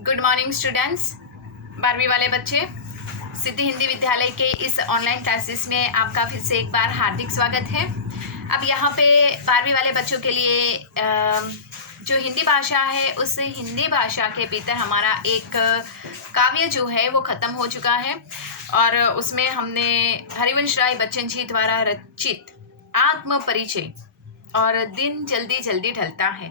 Good morning students. 12वीं वाले बच्चे, सिद्धि हिंदी विद्यालय के इस ऑनलाइन क्लासेस में आपका फिर से एक बार हार्दिक स्वागत है। अब यहाँ पे 12वीं वाले बच्चों के लिए जो हिंदी भाषा है उस हिंदी भाषा के भीतर हमारा एक काव्य जो है वो ख़त्म हो चुका है और उसमें हमने हरिवंश राय बच्चन जी द्वारा रचित आत्म परिचय और दिन जल्दी जल्दी ढलता है,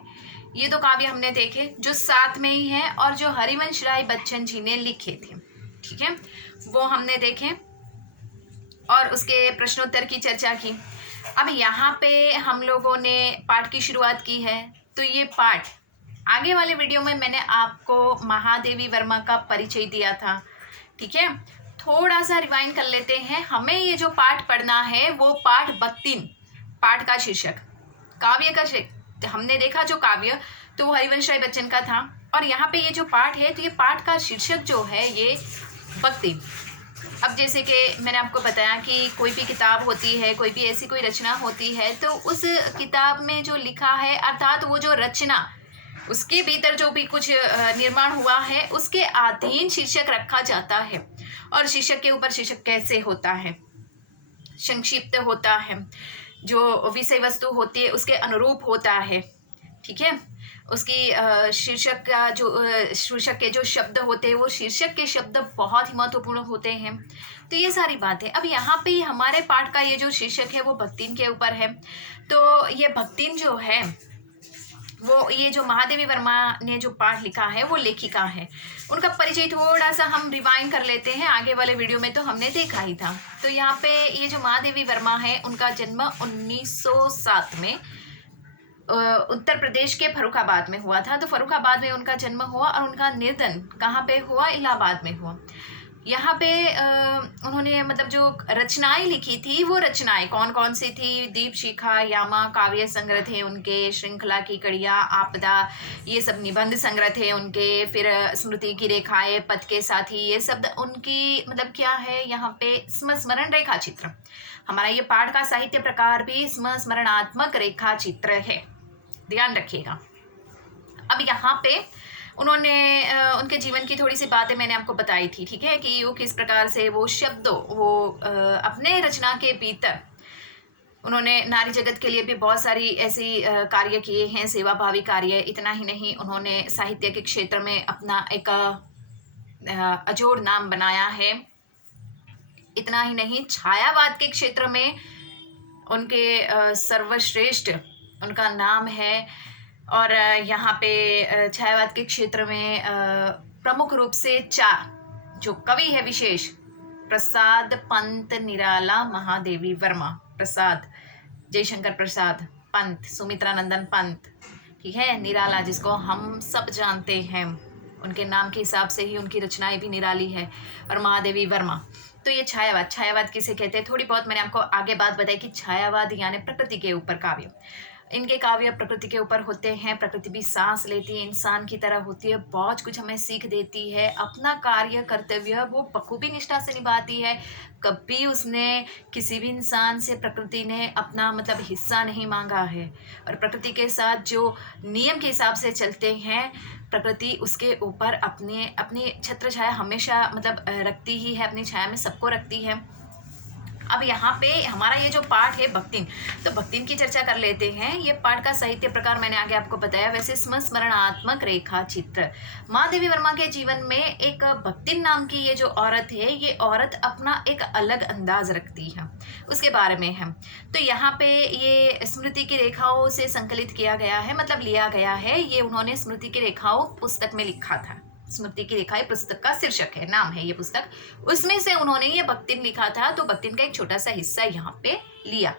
ये दो काव्य हमने देखे जो साथ में ही हैं और जो हरिवंश राय बच्चन जी ने लिखे थे। ठीक है, वो हमने देखे और उसके प्रश्नोत्तर की चर्चा की। अब यहाँ पे हम लोगों ने पाठ की शुरुआत की है, तो ये पाठ आगे वाले वीडियो में मैंने आपको महादेवी वर्मा का परिचय दिया था। ठीक है, थोड़ा सा रिवाइंड कर लेते हैं। हमें ये जो पाठ पढ़ना है वो पाठ बख्तिन, पाठ का शीर्षक काव्य का हमने देखा जो काव्य तो वो हरिवंश राय बच्चन का था, और यहाँ पे ये जो पाठ है तो ये पाठ का शीर्षक जो है ये बख्तिन। अब जैसे कि मैंने आपको बताया कि कोई भी किताब होती है, कोई भी ऐसी कोई रचना होती है, तो उस किताब में जो लिखा है अर्थात वो जो रचना उसके भीतर जो भी कुछ निर्माण हुआ है उसके अधीन शीर्षक रखा जाता है। और शीर्षक के ऊपर शीर्षक कैसे होता है, संक्षिप्त होता है, जो विषय वस्तु होती है उसके अनुरूप होता है। ठीक है, उसकी शीर्षक का जो शीर्षक के जो शब्द होते हैं वो शीर्षक के शब्द बहुत ही महत्वपूर्ण होते हैं। तो ये सारी बात है। अब यहाँ पे हमारे पाठ का ये जो शीर्षक है वो बख्तिन के ऊपर है। तो ये बख्तिन जो है वो ये जो महादेवी वर्मा ने जो पाठ लिखा है वो लेखिका है। उनका परिचय थोड़ा सा हम रिवाइंड कर लेते हैं, आगे वाले वीडियो में तो हमने देखा ही था। तो यहाँ पे ये जो महादेवी वर्मा है उनका जन्म 1907 में उत्तर प्रदेश के फर्रुखाबाद में हुआ था। तो फर्रुखाबाद में उनका जन्म हुआ और उनका निर्धन कहाँ पे हुआ, इलाहाबाद में हुआ। यहाँ पे उन्होंने मतलब जो रचनाएं लिखी थी वो रचनाएं कौन कौन सी थी, दीप शिखा, यामा, काव्य संग्रह थे उनके, श्रृंखला की कड़िया, आपदा, ये सब निबंध संग्रह थे उनके, फिर स्मृति की रेखाएं, पथ के साथी, ये शब्द उनकी मतलब क्या है यहाँ पे स्मरण रेखा चित्र। हमारा ये पाठ का साहित्य प्रकार भी स्मरणात्मक रेखा चित्र है, ध्यान रखिएगा। अब यहाँ पे उन्होंने उनके जीवन की थोड़ी सी बातें मैंने आपको बताई थी। ठीक है, कि वो किस प्रकार से वो शब्दों वो अपने रचना के भीतर उन्होंने नारी जगत के लिए भी बहुत सारी ऐसी कार्य किए हैं, सेवाभावी कार्य। इतना ही नहीं, उन्होंने साहित्य के क्षेत्र में अपना एक अजोड़ नाम बनाया है। इतना ही नहीं, छायावाद के क्षेत्र में उनके सर्वश्रेष्ठ उनका नाम है। और यहाँ पे छायावाद के क्षेत्र में प्रमुख रूप से 4 जो कवि है विशेष, प्रसाद पंत निराला महादेवी वर्मा, प्रसाद जयशंकर प्रसाद, पंत सुमित्रानंदन पंत, ठीक है, निराला जिसको हम सब जानते हैं, उनके नाम के हिसाब से ही उनकी रचनाएं भी निराली है, और महादेवी वर्मा। तो ये छायावाद किसे कहते हैं, थोड़ी बहुत मैंने आपको आगे बात बताई कि छायावाद यानी प्रकृति के ऊपर काव्य। इनके काव्य प्रकृति के ऊपर होते हैं, प्रकृति भी सांस लेती है, इंसान की तरह होती है, बहुत कुछ हमें सीख देती है, अपना कार्य कर्तव्य वो बखूबी निष्ठा से निभाती है। कभी उसने किसी भी इंसान से प्रकृति ने अपना मतलब हिस्सा नहीं मांगा है, और प्रकृति के साथ जो नियम के हिसाब से चलते हैं, प्रकृति उसके ऊपर अपनी छत्र छाया हमेशा मतलब रखती ही है, अपनी छाया में सबको रखती है। अब यहाँ पे हमारा ये जो पाठ है बख्तिन, तो बख्तिन की चर्चा कर लेते हैं। ये पाठ का साहित्य प्रकार मैंने आगे आपको बताया। वैसे स्मरणात्मक रेखा चित्र, महादेवी वर्मा के जीवन में एक बख्तिन नाम की ये जो औरत है, ये औरत अपना एक अलग अंदाज रखती है, उसके बारे में है। तो यहाँ पे ये स्मृति की रेखाओं से संकलित किया गया है, मतलब लिया गया है। ये उन्होंने स्मृति की रेखाओं पुस्तक में लिखा था। स्मृति की रेखाएं पुस्तक का शीर्षक है, नाम है ये पुस्तक, उसमें से उन्होंने ये बख्तिन लिखा था। तो बख्तिन का एक छोटा सा हिस्सा यहाँ पे लिया।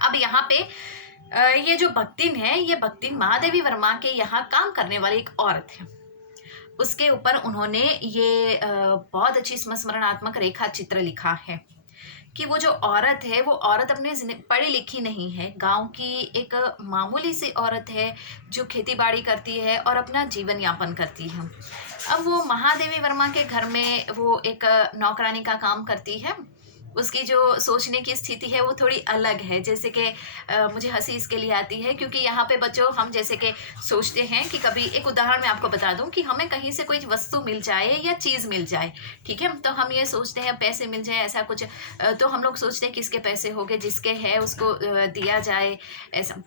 अब यहाँ पे ये जो बख्तिन है, ये बख्तिन महादेवी वर्मा के यहाँ काम करने वाली एक औरत है, उसके ऊपर उन्होंने ये बहुत अच्छी स्मरणात्मक रेखा चित्र लिखा है कि वो जो औरत है वो औरत अपने पढ़ी लिखी नहीं है, गांव की एक मामूली सी औरत है जो खेती बाड़ी करती है और अपना जीवन यापन करती है। अब वो महादेवी वर्मा के घर में वो एक नौकरानी का काम करती है। उसकी जो सोचने की स्थिति है वो थोड़ी अलग है। जैसे कि मुझे हँसी इसके लिए आती है क्योंकि यहाँ पे बच्चों हम जैसे कि सोचते हैं कि कभी एक उदाहरण मैं आपको बता दूँ कि हमें कहीं से कोई वस्तु मिल जाए या चीज़ मिल जाए, ठीक है? तो हम ये सोचते हैं पैसे मिल जाए ऐसा कुछ, तो हम लोग सोचते हैं किसके पैसे हो गए, जिसके है उसको दिया जाए ऐसा।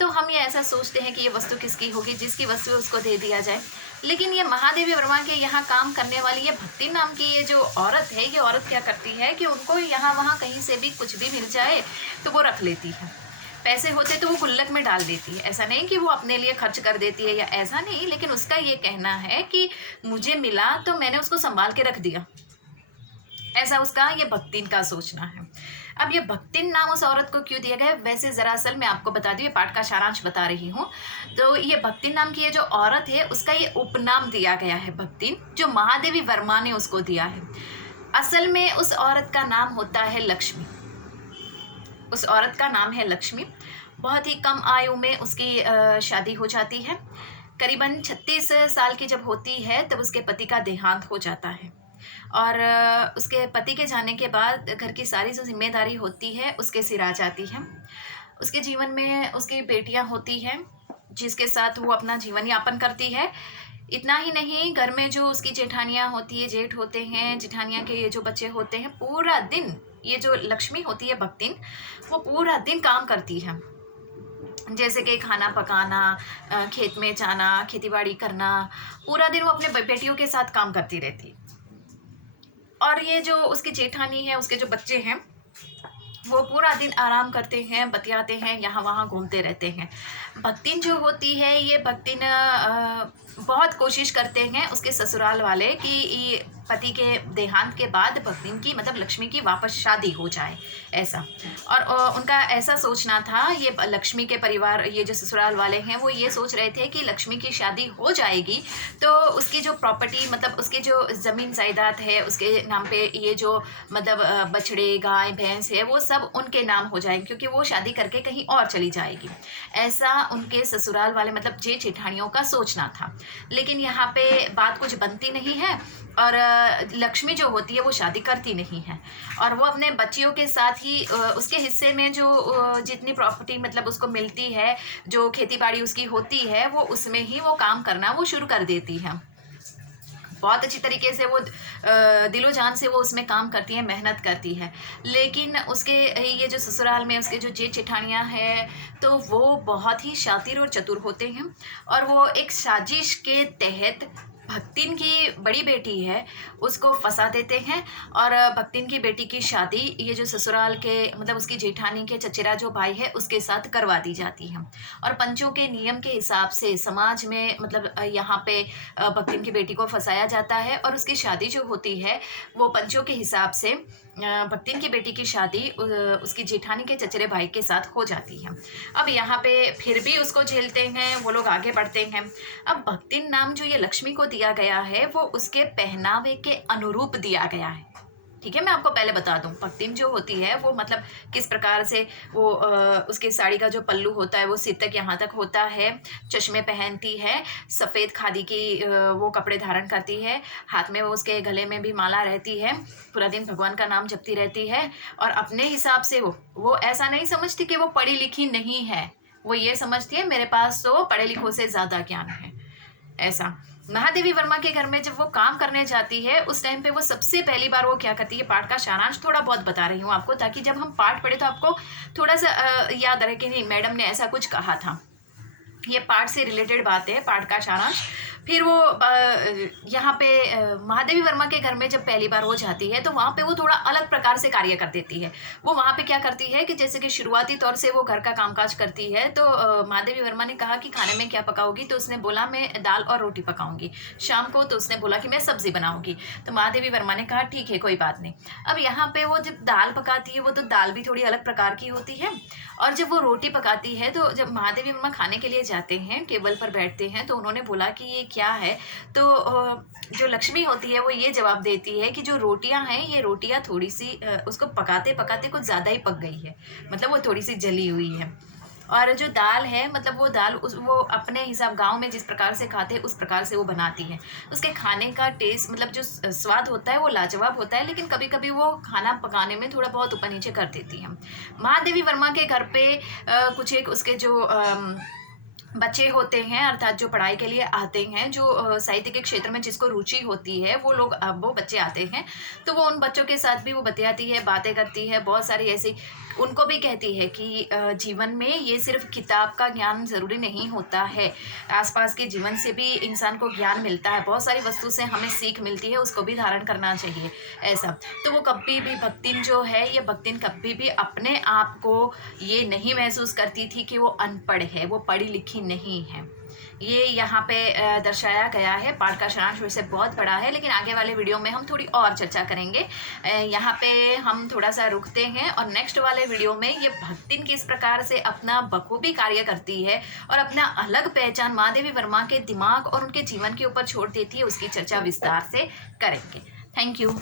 तो हम ये ऐसा सोचते हैं कि ये वस्तु किसकी होगी, जिसकी वस्तु है उसको दे दिया जाए। लेकिन ये महादेवी वर्मा के यहाँ काम करने वाली ये भक्ति नाम की ये जो औरत है, ये औरत क्या करती है कि उनको यहाँ वहाँ कहीं से भी कुछ भी मिल जाए तो वो रख लेती है। पैसे होते तो वो गुल्लक में डाल देती है। ऐसा नहीं कि वो अपने लिए खर्च कर देती है या ऐसा नहीं, लेकिन उसका ये कहना है कि मुझे मिला तो मैंने उसको संभाल के रख दिया। ऐसा उसका ये भक्तिन का सोचना है। अब ये भक्तिन नाम उस औरत को क्यों दिया गया है, वैसे दरअसल मैं आपको बता दूं, ये पाठ का सारांश बता रही हूँ। तो ये भक्तिन नाम की ये जो औरत है उसका ये उपनाम दिया गया है भक्तिन, जो महादेवी वर्मा ने उसको दिया है। असल में उस औरत का नाम होता है लक्ष्मी। उस औरत का नाम है लक्ष्मी। बहुत ही कम आयु में उसकी शादी हो जाती है। करीबन 36 साल की जब होती है तब उसके पति का देहांत हो जाता है और उसके पति के जाने के बाद घर की सारी जो जिम्मेदारी होती है उसके सिर आ जाती है। उसके जीवन में उसकी बेटियां होती हैं जिसके साथ वो अपना जीवन यापन करती है। इतना ही नहीं, घर में जो उसकी जेठानियां होती है, जेठ होते हैं, जेठानियां के ये जो बच्चे होते हैं, पूरा दिन ये जो लक्ष्मी होती है भक्तिन, वो पूरा दिन काम करती है। जैसे कि खाना पकाना, खेत में जाना, खेतीबाड़ी करना, पूरा दिन वो अपने बेटियों के साथ काम करती रहती। और ये जो उसकी जेठानी है, उसके जो बच्चे हैं, वो पूरा दिन आराम करते हैं, बतियाते हैं, यहाँ वहाँ घूमते रहते हैं। भक्तिन जो होती है, ये भक्तिन बहुत कोशिश करते हैं उसके ससुराल वाले कि ये पति के देहांत के बाद भक्तिन की मतलब लक्ष्मी की वापस शादी हो जाए ऐसा। और उनका ऐसा सोचना था, ये लक्ष्मी के परिवार, ये जो ससुराल वाले हैं, वो ये सोच रहे थे कि लक्ष्मी की शादी हो जाएगी तो उसकी जो प्रॉपर्टी मतलब उसकी जो ज़मीन जायदाद है उसके नाम पे, ये जो मतलब बछड़े, गाय, भैंस है, वो सब उनके नाम हो जाएंगे क्योंकि वो शादी करके कहीं और चली जाएगी। ऐसा उनके ससुराल वाले मतलब जेठ जेठानियों का सोचना था। लेकिन यहाँ पे बात कुछ बनती नहीं है और लक्ष्मी जो होती है वो शादी करती नहीं है और वो अपने बच्चियों के साथ ही उसके हिस्से में जो जितनी प्रॉपर्टी मतलब उसको मिलती है, जो खेती बाड़ी उसकी होती है, वो उसमें ही वो काम करना वो शुरू कर देती है। बहुत अच्छी तरीके से वो दिलो जान से वो उसमें काम करती है, मेहनत करती है। लेकिन उसके ये जो ससुराल में उसके जो जेठ जेठानियाँ हैं, तो वो बहुत ही शातिर और चतुर होते हैं और वो एक साजिश के तहत भक्तिन की बड़ी बेटी है उसको फंसा देते हैं और भक्तिन की बेटी की शादी ये जो ससुराल के मतलब उसकी जेठानी के चचेरा जो भाई है उसके साथ करवा दी जाती है। और पंचों के नियम के हिसाब से समाज में मतलब यहाँ पे भक्तिन की बेटी को फंसाया जाता है और उसकी शादी जो होती है वो पंचों के हिसाब से भक्तिन की बेटी की शादी उसकी जेठानी के चचेरे भाई के साथ हो जाती है। अब यहाँ पे फिर भी उसको झेलते हैं, वो लोग आगे बढ़ते हैं। अब भक्तिन नाम जो ये लक्ष्मी को दिया गया है वो उसके पहनावे के अनुरूप दिया गया है, ठीक है। मैं आपको पहले बता दूं, भक्तिन जो होती है वो मतलब किस प्रकार से वो उसके साड़ी का जो पल्लू होता है वो सिर तक यहाँ तक होता है, चश्मे पहनती है, सफ़ेद खादी की वो कपड़े धारण करती है, हाथ में वो उसके गले में भी माला रहती है, पूरा दिन भगवान का नाम जपती रहती है और अपने हिसाब से वो ऐसा नहीं समझती कि वो पढ़ी लिखी नहीं है, वो ये समझती है मेरे पास तो पढ़े लिखों से ज़्यादा ज्ञान है। ऐसा महादेवी वर्मा के घर में जब वो काम करने जाती है उस टाइम पे वो सबसे पहली बार वो क्या करती है, पाठ का सारांश थोड़ा बहुत बता रही हूँ आपको ताकि जब हम पाठ पढ़े तो आपको थोड़ा सा याद रहे कि नहीं मैडम ने ऐसा कुछ कहा था। ये पाठ से रिलेटेड बात है, पाठ का सारांश। फिर वो यहाँ पे महादेवी वर्मा के घर में जब पहली बार वो जाती है तो वहाँ पे वो थोड़ा अलग प्रकार से कार्य कर देती है। वो वहाँ पे क्या करती है कि जैसे कि शुरुआती तौर से वो घर का कामकाज करती है तो महादेवी वर्मा ने कहा कि खाने में क्या पकाओगी, तो उसने बोला मैं दाल और रोटी पकाऊंगी। शाम को तो उसने बोला कि मैं सब्जी बनाऊंगी, तो महादेवी वर्मा ने कहा ठीक है कोई बात नहीं। अब यहाँ पे वो जब दाल पकाती है वो तो दाल भी थोड़ी अलग प्रकार की होती है और जब वो रोटी पकाती है तो जब महादेवी वर्मा खाने के लिए जाते हैं, टेबल पर बैठते हैं, तो उन्होंने बोला कि ये क्या है, तो जो लक्ष्मी होती है वो ये जवाब देती है कि जो रोटियां हैं ये रोटियां थोड़ी सी उसको पकाते पकाते कुछ ज़्यादा ही पक गई है, मतलब वो थोड़ी सी जली हुई है। और जो दाल है मतलब वो दाल वो अपने हिसाब गांव में जिस प्रकार से खाते हैं उस प्रकार से वो बनाती है। उसके खाने का टेस्ट मतलब जो स्वाद होता है वो लाजवाब होता है, लेकिन कभी कभी वो खाना पकाने में थोड़ा बहुत ऊपर नीचे कर देती है। महादेवी वर्मा के घर पे कुछ एक उसके जो बच्चे होते हैं, अर्थात जो पढ़ाई के लिए आते हैं, जो साहित्य के क्षेत्र में जिसको रुचि होती है वो लोग वो बच्चे आते हैं, तो वो उन बच्चों के साथ भी वो बतियाती है, बातें करती है, बहुत सारी ऐसी उनको भी कहती है कि जीवन में ये सिर्फ किताब का ज्ञान ज़रूरी नहीं होता है, आसपास के जीवन से भी इंसान को ज्ञान मिलता है, बहुत सारी वस्तु से हमें सीख मिलती है, उसको भी धारण करना चाहिए ऐसा। तो वो कभी भी भक्तिन जो है, ये भक्तिन कभी भी अपने आप को ये नहीं महसूस करती थी कि वो अनपढ़ है, वो पढ़ी लिखी नहीं है। ये यहाँ पे दर्शाया गया है। पाठ का सारांश वैसे बहुत बड़ा है, लेकिन आगे वाले वीडियो में हम थोड़ी और चर्चा करेंगे। यहाँ पे हम थोड़ा सा रुकते हैं और नेक्स्ट वाले वीडियो में ये भक्तिन किस प्रकार से अपना बखूबी कार्य करती है और अपना अलग पहचान महादेवी वर्मा के दिमाग और उनके जीवन के ऊपर छोड़ देती है, उसकी चर्चा विस्तार से करेंगे। Thank you.